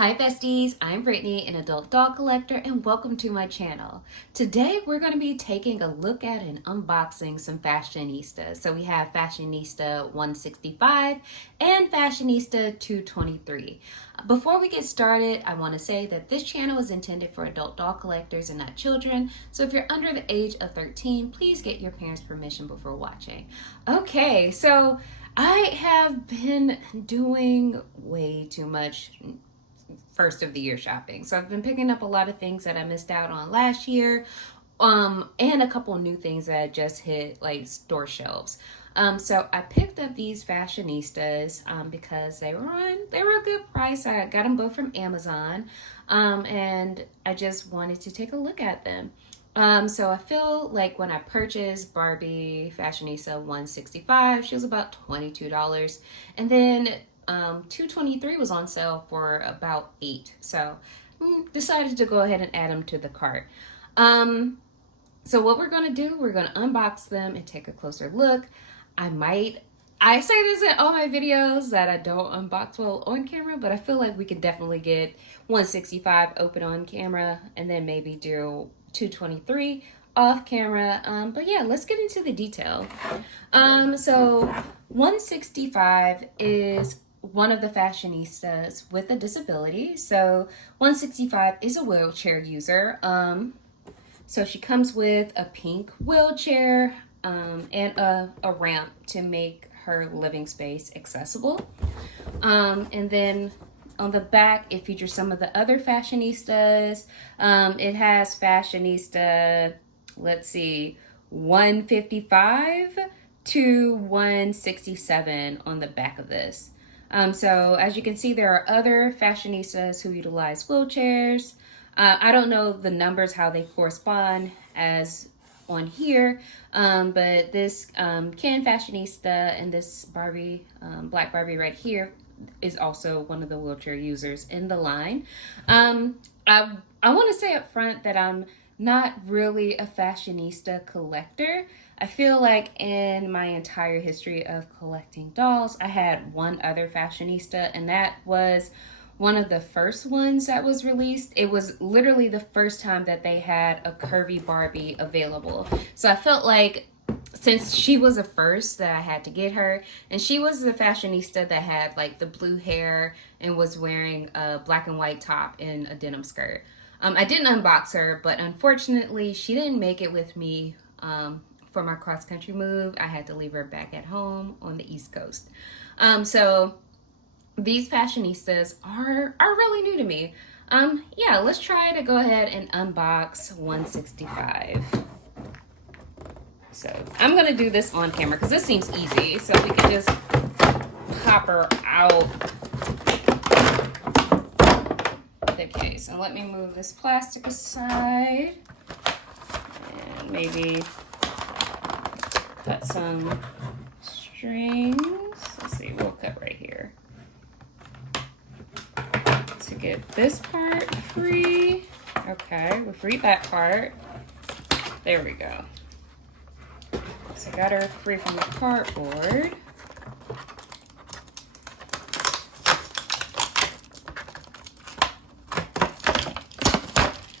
Hi besties, I'm Brittany, an adult doll collector, and welcome to my channel. Today we're going to be taking a look at and unboxing some Fashionistas. So we have Fashionista 165 and Fashionista 223. Before we get started, I want to say that this channel is intended for adult doll collectors and not children. So if you're under the age of 13, please get your parents' permission before watching. Okay, so I have been doing way too much first of the year shopping. So I've been picking up a lot of things that I missed out on last year, and a couple new things that just hit like store shelves. So I picked up these Fashionistas because they were a good price. I got them both from Amazon, and I just wanted to take a look at them. So I feel like when I purchased Barbie Fashionista 165, she was about $22, and then 223 was on sale for about $8. So decided to go ahead and add them to the cart. So what we're going to do, we're going to unbox them and take a closer look. I say this in all my videos that I don't unbox well on camera, but I feel like we could definitely get 165 open on camera and then maybe do 223 off camera. But yeah, let's get into the detail. So 165 is one of the Fashionistas with a disability. So 165 is a wheelchair user. So she comes with a pink wheelchair and a ramp to make her living space accessible. And then on the back, it features some of the other Fashionistas. It has Fashionista, let's see, 155 to 167 on the back of this. So as you can see, there are other Fashionistas who utilize wheelchairs. I don't know the numbers, how they correspond as on here, but this Ken Fashionista and this Barbie, Black Barbie right here, is also one of the wheelchair users in the line. I want to say up front that I'm not really a Fashionista collector. I feel like in my entire history of collecting dolls, I had one other Fashionista, and that was one of the first ones that was released. It was literally the first time that they had a curvy Barbie available. So I felt like since she was the first that I had to get her, and she was the Fashionista that had like the blue hair and was wearing a black and white top and a denim skirt. I didn't unbox her, but unfortunately she didn't make it with me for my cross country move. I had to leave her back at home on the East Coast. So these Fashionistas are really new to me. Yeah, let's try to go ahead and unbox 165. So I'm gonna do this on camera because this seems easy. So we can just pop her out the case. And let me move this plastic aside and maybe cut some strings. Let's see, we'll cut right here to get this part free. Okay, we freed that part. There we go. So I got her free from the cardboard.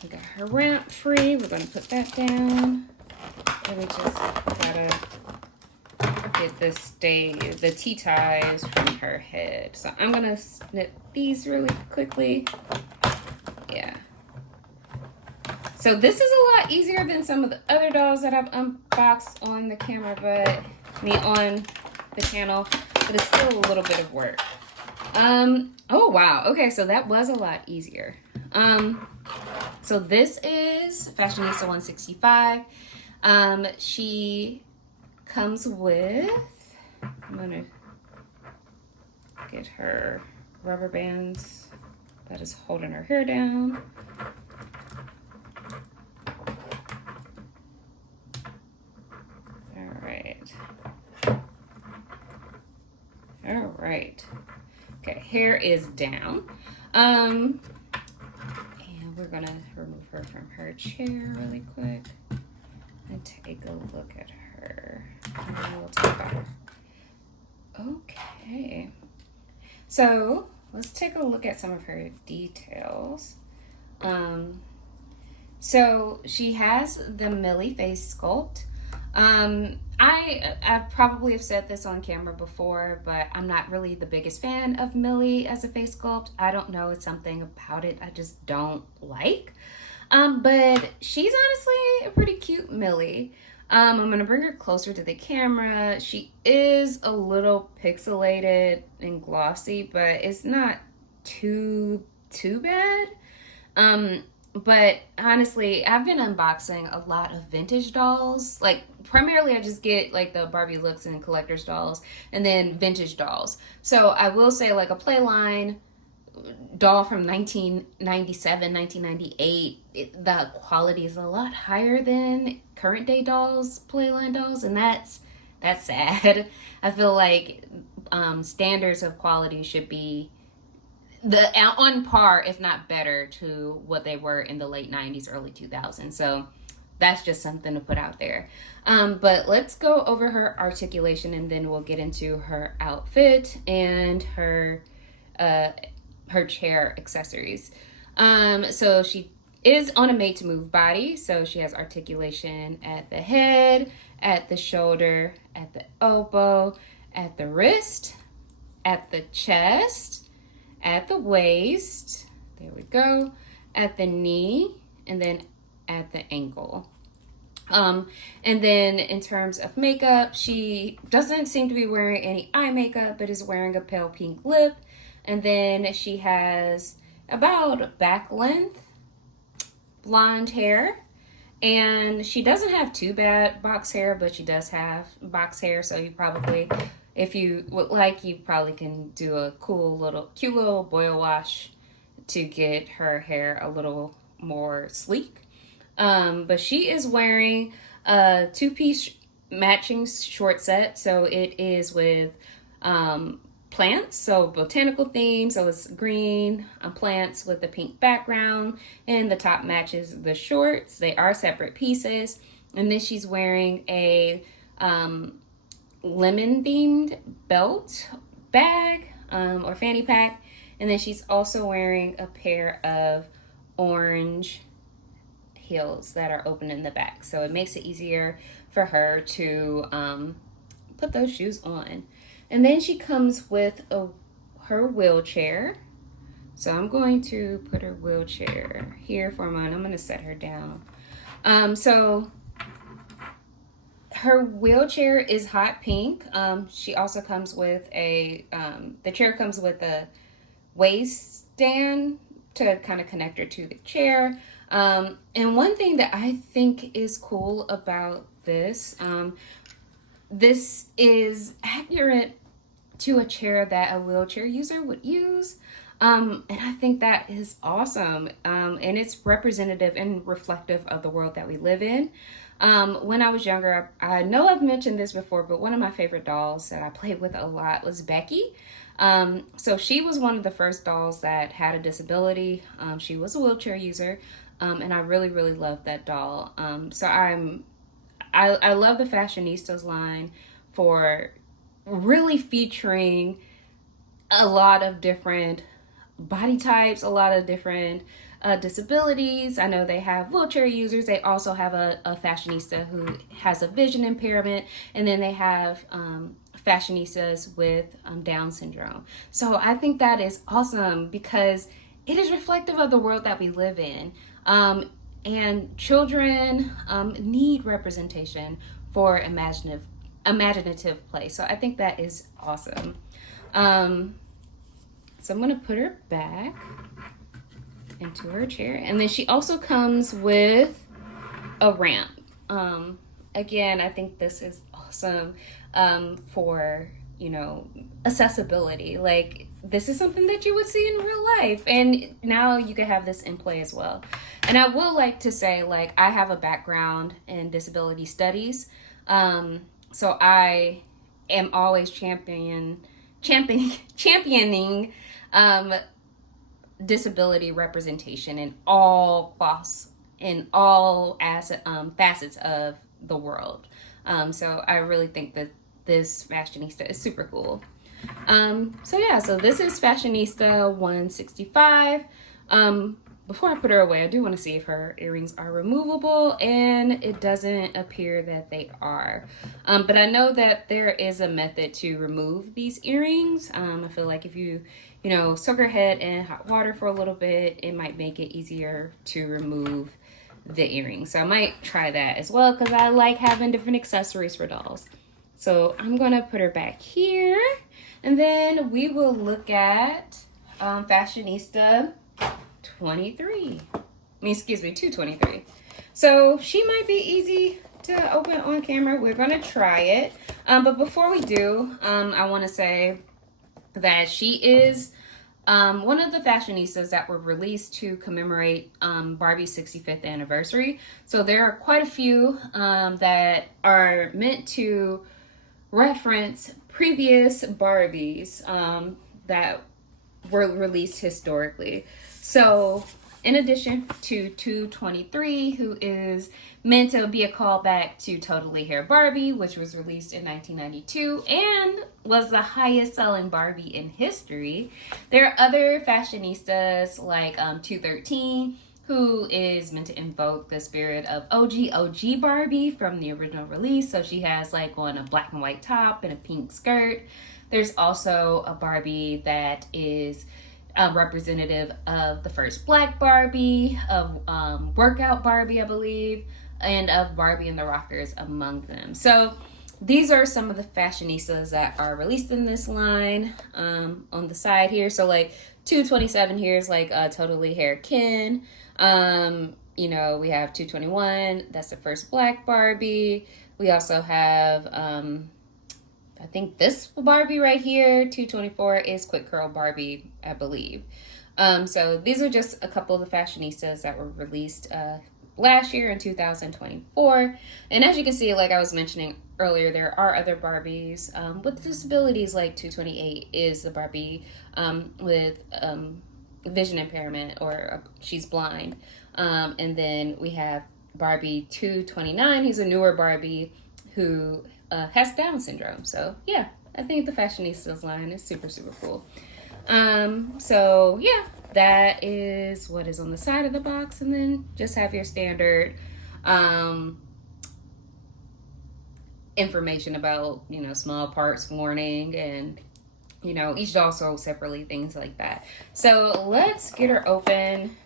We got her ramp free. We're going to put that down. And we just gotta get the T-ties from her head. So I'm gonna snip these really quickly. Yeah. So this is a lot easier than some of the other dolls that I've unboxed on the camera, on the channel, but it's still a little bit of work. Oh wow, okay, so that was a lot easier. So this is Fashionista 165. She comes with, I'm gonna get her rubber bands that is holding her hair down. All right. Okay, hair is down. And we're gonna remove her from her chair really quick and take a look at her. And we'll take off. Okay. So let's take a look at some of her details. So she has the Millie face sculpt. I probably have said this on camera before, but I'm not really the biggest fan of Millie as a face sculpt. I don't know, it's something about it I just don't like. But she's honestly a pretty cute Millie. I'm gonna bring her closer to the camera. She is a little pixelated and glossy, but it's not too bad. But honestly, I've been unboxing a lot of vintage dolls. Like, primarily I just get like the Barbie looks and collector's dolls, and then vintage dolls. So I will say, like, a Playline doll from 1997, 1998, the quality is a lot higher than current day dolls, Playline dolls, and that's sad. I feel like standards of quality should be on par, if not better, to what they were in the late 90s, early 2000s. So that's just something to put out there. But let's go over her articulation, and then we'll get into her outfit and her chair accessories. So she is on a made to move body. So she has articulation at the head, at the shoulder, at the elbow, at the wrist, at the chest, at the waist, there we go, at the knee, and then at the ankle. And then in terms of makeup, she doesn't seem to be wearing any eye makeup, but is wearing a pale pink lip. And then she has about back length blonde hair. And she doesn't have too bad box hair, but she does have box hair. So you probably, if you would like, you probably can do a cute little boil wash to get her hair a little more sleek. But she is wearing a two-piece matching short set. So it is with plants, so botanical theme. So it's green plants with a pink background, and the top matches the shorts. They are separate pieces. And then she's wearing a lemon themed belt bag or fanny pack, and then she's also wearing a pair of orange heels that are open in the back, so it makes it easier for her to put those shoes on. And then she comes with her wheelchair. So I'm going to put her wheelchair here for a moment. I'm going to set her down. So her wheelchair is hot pink. She also comes with the chair comes with a waiststand to kind of connect her to the chair. And one thing that I think is cool about this, this is accurate to a chair that a wheelchair user would use. And I think that is awesome. And it's representative and reflective of the world that we live in. When I was younger, I know I've mentioned this before, but one of my favorite dolls that I played with a lot was Becky. So she was one of the first dolls that had a disability. She was a wheelchair user. And I really, really loved that doll. So I love the Fashionistas line for really featuring a lot of different body types, a lot of different disabilities. I know they have wheelchair users. They also have a fashionista who has a vision impairment, and then they have fashionistas with Down syndrome. So I think that is awesome because it is reflective of the world that we live in. And children need representation for imaginative play. So I think that is awesome. So I'm going to put her back into her chair. And then she also comes with a ramp. Again, I think this is awesome for, accessibility. Like, this is something that you would see in real life. And now you can have this in play as well. And I will like to say, like, I have a background in disability studies. So I am always championing disability representation in all facets of the world. So I really think that this fashionista is super cool. So yeah, so this is Fashionista 165. Before I put her away, I do want to see if her earrings are removable, and it doesn't appear that they are. But I know that there is a method to remove these earrings. I feel like if you soak her head in hot water for a little bit, it might make it easier to remove the earrings. So I might try that as well, because I like having different accessories for dolls. So I'm gonna put her back here, and then we will look at Fashionista 223. So she might be easy to open on camera. We're gonna try it. But before we do, I want to say that she is one of the fashionistas that were released to commemorate Barbie's 65th anniversary. So there are quite a few that are meant to reference previous Barbies that were released historically. So in addition to 223, who is meant to be a callback to Totally Hair Barbie, which was released in 1992 and was the highest selling Barbie in history, there are other fashionistas like 213, who is meant to invoke the spirit of OG Barbie from the original release. So she has like on a black and white top and a pink skirt. There's also a Barbie that is representative of the first Black Barbie, of Workout Barbie, I believe, and of Barbie and the Rockers among them. So these are some of the fashionistas that are released in this line on the side here. So like 227 here is like Totally Hair Ken. We have 221, that's the first Black Barbie. We also have I think this Barbie right here, 224, is Quick Curl Barbie, I believe. So these are just a couple of the fashionistas that were released last year in 2024. And as you can see, like I was mentioning earlier, there are other Barbies with disabilities. Like 228 is the Barbie with vision impairment, or she's blind. And then we have Barbie 229, who's a newer Barbie who has Down syndrome. So yeah, I think the Fashionistas line is super, super cool. So yeah, that is what is on the side of the box. And then just have your standard information about, small parts warning, and each doll sold separately, things like that. So let's get her open,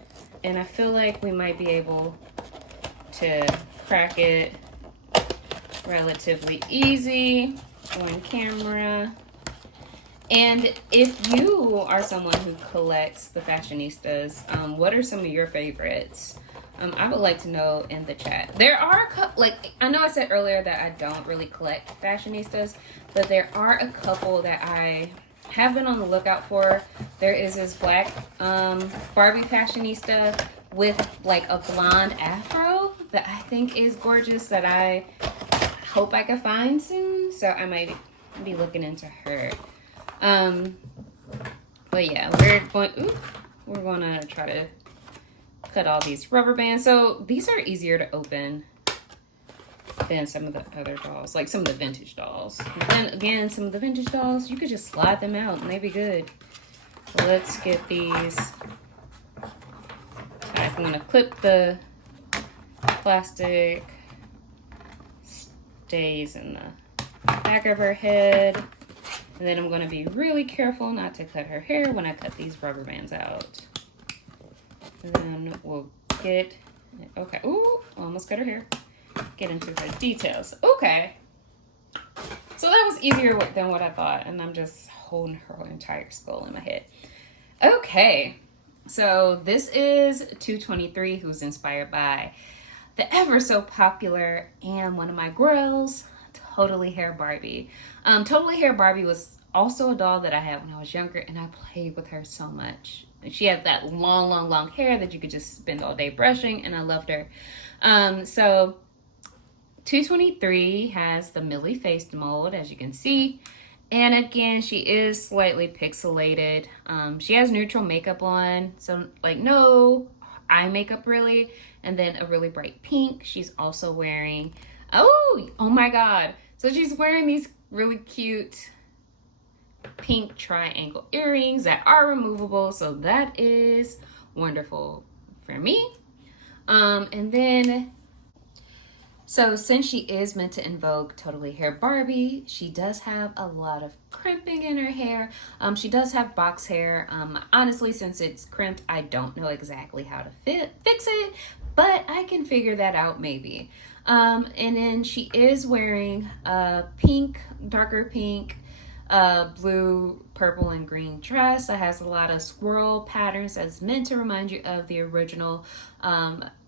and I feel like we might be able to crack it relatively easy on camera. And if you are someone who collects the fashionistas, what are some of your favorites? I would like to know in the chat. There are I know I said earlier that I don't really collect fashionistas, but there are a couple that I have been on the lookout for. There is this black Barbie fashionista with like a blonde afro that I think is gorgeous, that I hope I can find soon. So I might be looking into her. But yeah, we're gonna try to cut all these rubber bands. So these are easier to open than some of the other dolls, like some of the vintage dolls. And then again, some of the vintage dolls, you could just slide them out and they'd be good. Let's get these. I'm gonna clip the plastic, stays in the back of her head. And then I'm going to be really careful not to cut her hair when I cut these rubber bands out. And then we'll get, okay, ooh, almost cut her hair. Get into her details. Okay. So that was easier than what I thought. And I'm just holding her entire skull in my head. Okay. So this is 223, who's inspired by the ever so popular and one of my girls, Totally Hair Barbie. Totally Hair Barbie was also a doll that I had when I was younger, and I played with her so much. She had that long hair that you could just spend all day brushing, and I loved her. So 223 has the Millie faced mold, as you can see. And again, she is slightly pixelated. She has neutral makeup on, so like no eye makeup really, and then a really bright pink. She's also wearing, oh my god, so she's wearing these really cute pink triangle earrings that are removable, so that is wonderful for me. And then, so since she is meant to invoke Totally Hair Barbie, she does have a lot of crimping in her hair. She does have box hair. Honestly, since it's crimped, I don't know exactly how to fix it, but I can figure that out maybe. And then she is wearing a pink, darker pink, blue, purple, and green dress that has a lot of swirl patterns that's meant to remind you of the original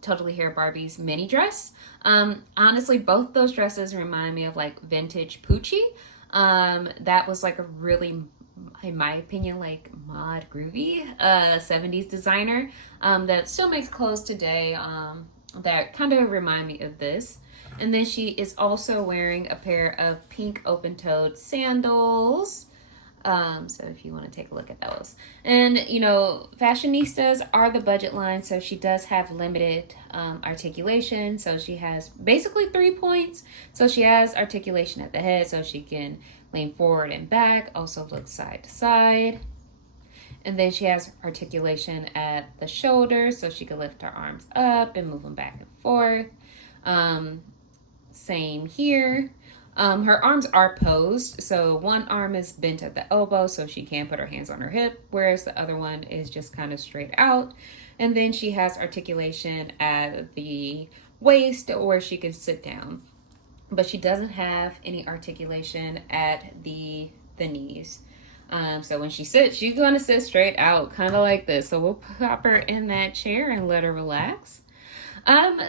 Totally Hair Barbie's mini dress. Honestly, both those dresses remind me of like vintage Poochie. That was like a really, in my opinion, like mod groovy 70s designer that still makes clothes today that kind of remind me of this. And then she is also wearing a pair of pink open-toed sandals. So if you want to take a look at those. And, you know, fashionistas are the budget line, so she does have limited articulation. So she has basically 3 points. So she has articulation at the head, so she can lean forward and back, also look side to side. And then she has articulation at the shoulders, so she can lift her arms up and move them back and forth. Same here. Her arms are posed, so one arm is bent at the elbow so she can't put her hands on her hip, whereas the other one is just kind of straight out. And then she has articulation at the waist where she can sit down, but she doesn't have any articulation at the knees. So when she sits, she's gonna sit straight out, kind of like this. So we'll pop her in that chair and let her relax.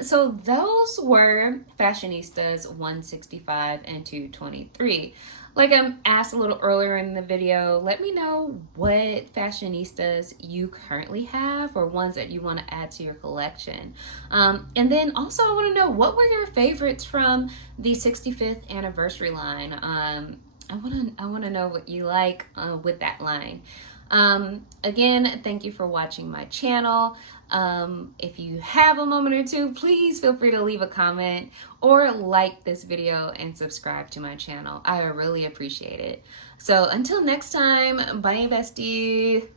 So those were Fashionistas 165 and 223. Like I asked a little earlier in the video, let me know what Fashionistas you currently have or ones that you want to add to your collection. And then also I want to know, what were your favorites from the 65th anniversary line? I want to know what you like with that line. Again, thank you for watching my channel. If you have a moment or two, please feel free to leave a comment or like this video and subscribe to my channel. I really appreciate it. So until next time, bye bestie.